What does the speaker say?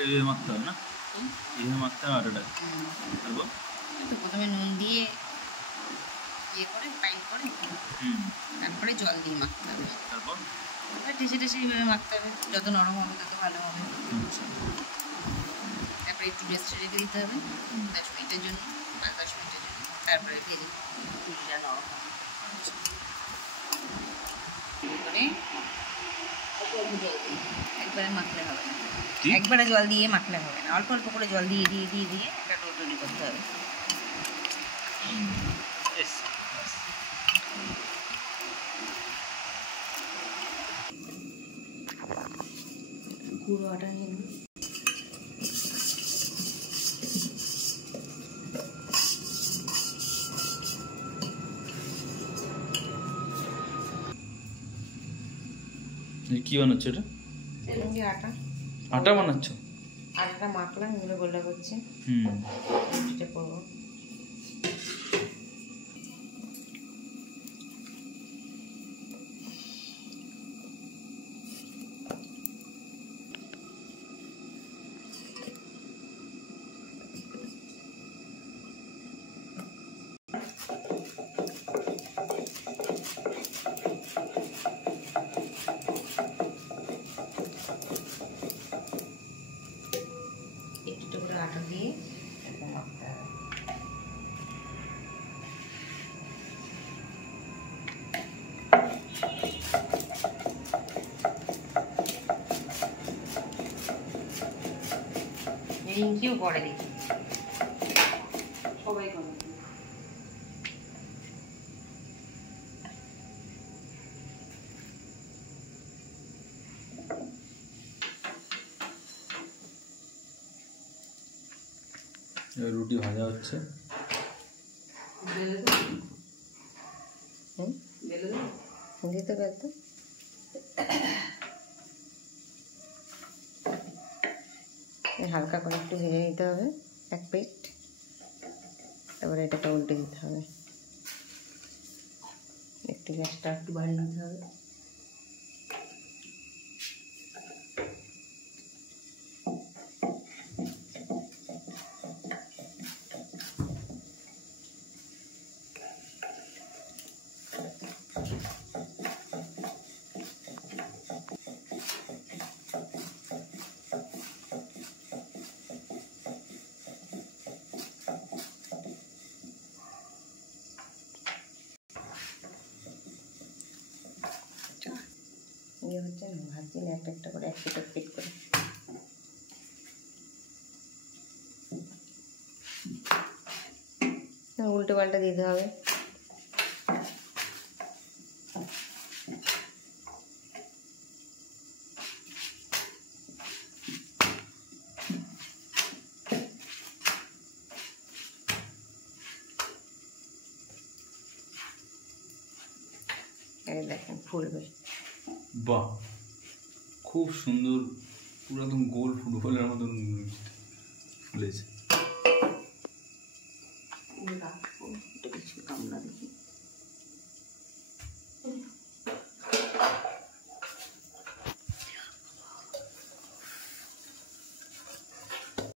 এইভাবে মাখতে হবে না? এইভাবে মাখতে হবে আটাটাকে। তারপর তো প্রথমে নুন দিয়ে ইয়ে করে পাইল করে তারপরে জল দিয়ে মাখতে হবে। তারপর ঠেসে ঠেসে এইভাবে মাখতে হবে, যত নরম হবে তত ভালো হবে। তারপরে একটু রেস্টে রেখে দিতে হবে 10 মিনিটের জন্য, 5-10 মিনিটের জন্য, তারপরে ভেজে পুরিটা নরম হবে। করে অল্প অল্প জল দিয়ে একবারে মাখলে হবে না, একবারে জল দিয়ে মাখলে হবে না, অল্প অল্প করে জল দিয়ে দিয়ে দিয়ে দিয়ে একটা ডো তৈরি করতে হবে। গুঁড়ো আটা নিয়ে নেব। কি বানাচ্ছ এটা? আটা আটা বানাচ্ছ? আটাটা মাখলাম, এগুলো গোলা করছি। রুটিটা করবো। একটু করে আটা দিয়ে মাখতে হবে। রিঙ্কিও করে দেখি, সবাই করে। রুটি ভাজা হচ্ছে। দিতে পারতো। হালকা করে একটু ভেজে নিতে হবে এক পিঠ, তারপরে এটাকে উল্টে দিতে হবে, একটু গ্যাসটা একটু বাড়িয়ে দিতে হবে। ইয়ে হচ্ছে না, ভাজছি না, একটা একটা করে এক পিঠ করে। উল্টে পাল্টা দিতে হবে। এই দেখেন ফুলবে। বাহ, খুব সুন্দর, পুরো একদম গোল ফুটবলের মতন ফুলেছে।